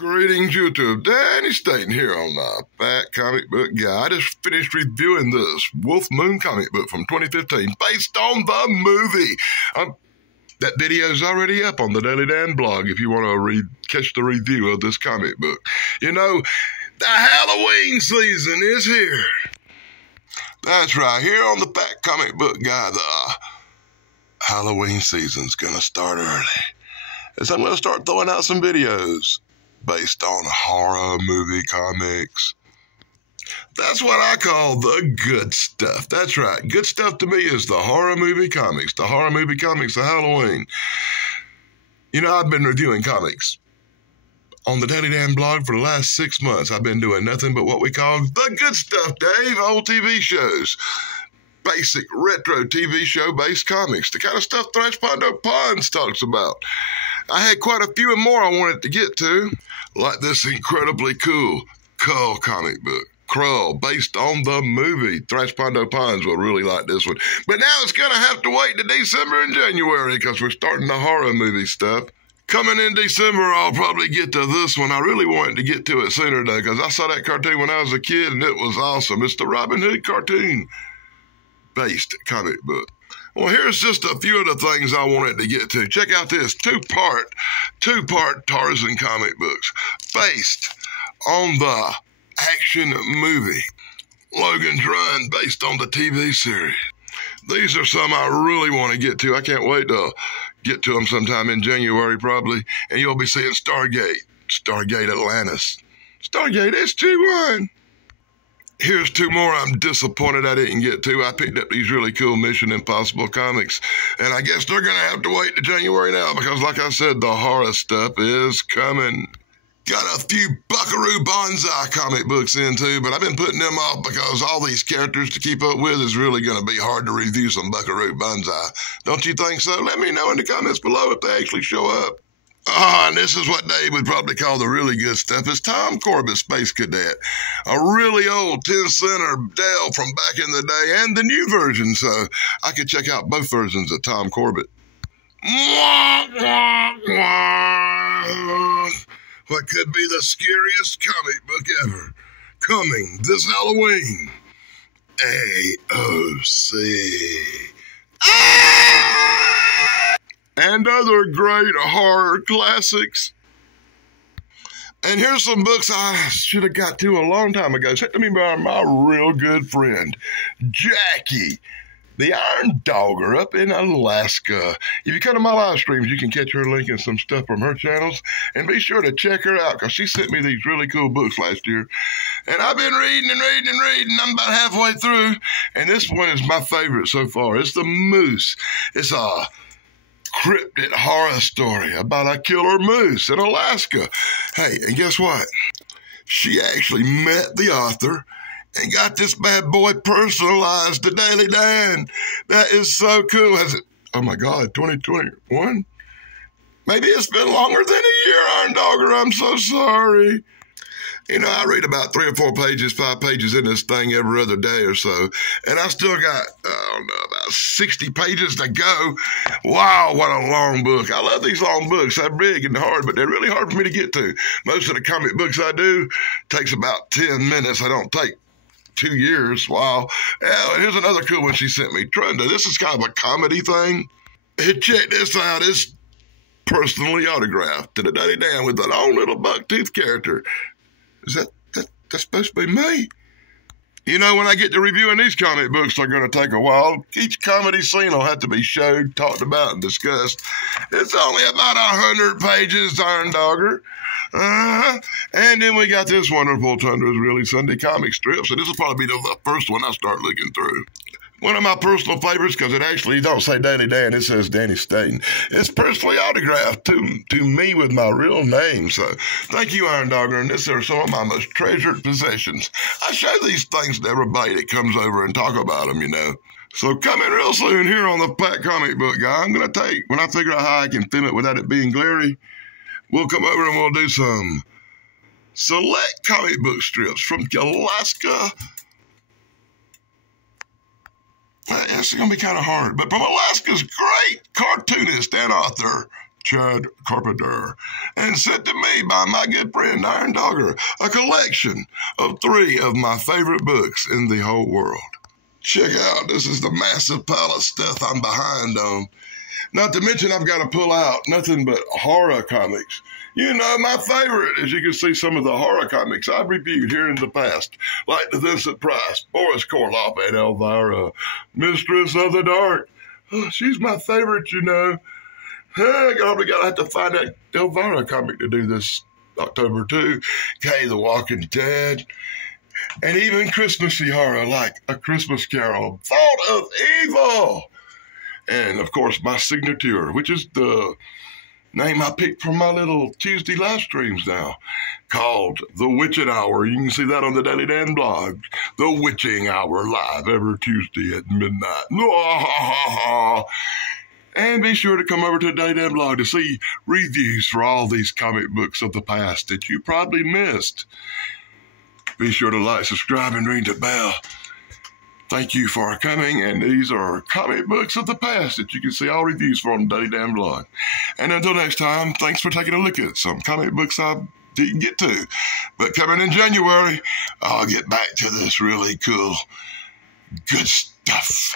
Greetings, YouTube. Danny Staten here on the Fat Comic Book Guy. I just finished reviewing this Wolf Moon comic book from 2015 based on the movie. That video's already up on the Daily Dan blog if you want to catch the review of this comic book. You know, the Halloween season is here. That's right. Here on the Fat Comic Book Guy, the Halloween season's going to start early. So I'm going to start throwing out some videos based on horror movie comics. That's what I call the good stuff. That's right. Good stuff to me is the horror movie comics. The horror movie comics of Halloween. You know, I've been reviewing comics on the Daily Dan blog for the last 6 months. I've been doing nothing but what we call the good stuff, Dave. Old TV shows. Basic retro TV show based comics. The kind of stuff Thrash Pondo Ponds talks about. I had quite a few and more I wanted to get to, like this incredibly cool Krull comic book. Krull, based on the movie. Thrash Pondo Ponds will really like this one. But now it's going to have to wait to December and January because we're starting the horror movie stuff. Coming in December, I'll probably get to this one. I really wanted to get to it sooner, though, because I saw that cartoon when I was a kid, and it was awesome. It's the Robin Hood cartoon-based comic book. Well, here's just a few of the things I wanted to get to. Check out this two-part Tarzan comic books based on the action movie Logan's Run, based on the TV series. These are some I really want to get to. I can't wait to get to them sometime in January probably, and you'll be seeing Stargate Atlantis, Stargate SG-1. Here's two more I'm disappointed I didn't get to. I picked up these really cool Mission Impossible comics, and I guess they're going to have to wait to January now because, like I said, the horror stuff is coming. Got a few Buckaroo Banzai comic books in, too, but I've been putting them off because all these characters to keep up with is really going to be hard to review some Buckaroo Banzai. Don't you think so? Let me know in the comments below if they actually show up. And this is what Dave would probably call the really good stuff. It's Tom Corbett, Space Cadet. A really old 10-center Dell from back in the day and the new version, so I could check out both versions of Tom Corbett. What could be the scariest comic book ever? Coming this Halloween. AOC. And other great horror classics. And here's some books I should have got to a long time ago. Sent to me by my real good friend, Jackie, the Iron Dogger up in Alaska. If you come to my live streams, you can catch her link and some stuff from her channels. And be sure to check her out because she sent me these really cool books last year. And I've been reading. I'm about halfway through. And this one is my favorite so far. It's The Moose. It's a cryptid horror story about a killer moose in Alaska. Hey, and guess what? She actually met the author and got this bad boy personalized to Daily Dan. That is so cool. Has it? Oh my God, 2021? Maybe it's been longer than a year, Iron Dogger. I'm so sorry. You know, I read about 3 or 4 pages, 5 pages in this thing every other day or so, and I still got, I don't know, about 60 pages to go. Wow, what a long book. I love these long books. They're big and hard, but they're really hard for me to get to. Most of the comic books I do takes about 10 minutes. I don't take 2 years. Wow. Yeah, and here's another cool one she sent me. Trunda, this is kind of a comedy thing. Hey, check this out. It's personally autographed to the Daily Dan with that own little buck-tooth character. Is that's supposed to be me? You know, when I get to reviewing these comic books, they're going to take a while. Each comedy scene will have to be showed, talked about, and discussed. It's only about 100 pages, Iron Dogger. And then we got this wonderful Tundra's Really Sunday comic strip. So this will probably be the first one I start looking through. One of my personal favorites because it actually don't say Daily Dan, it says Danny Staten. It's personally autographed to me with my real name. So thank you, Iron Dogger, and these are some of my most treasured possessions. I show these things to everybody that comes over and talk about them, you know. So coming real soon here on the Fat Comic Book Guy, I'm going to take, when I figure out how I can film it without it being glary, we'll come over and we'll do some select comic book strips from Alaska. It's going to be kind of hard, but from Alaska's great cartoonist and author, Chad Carpenter, and sent to me by my good friend Iron Dogger, a collection of 3 of my favorite books in the whole world. Check out, this is the massive pile of stuff I'm behind on. Not to mention I've got to pull out nothing but horror comics. You know, my favorite, as you can see, some of the horror comics I've reviewed here in the past, like the Vincent Price, Boris Karloff, and Elvira, Mistress of the Dark. Oh, she's my favorite, you know. Hey, I'm gonna have to find that Elvira comic to do this October too. Kay the Walking Dead. And even Christmassy horror like A Christmas Carol, Thought of Evil. And, of course, my signature, which is the name I picked from my little Tuesday live streams now, called The Witching Hour. You can see that on the Daily Dan blog. The Witching Hour, live every Tuesday at midnight. And be sure to come over to the Daily Dan blog to see reviews for all these comic books of the past that you probably missed. Be sure to like, subscribe, and ring the bell. Thank you for coming, and these are comic books of the past that you can see all reviews for on the Daily Dan blog. And until next time, thanks for taking a look at some comic books I didn't get to. But coming in January, I'll get back to this really cool, good stuff.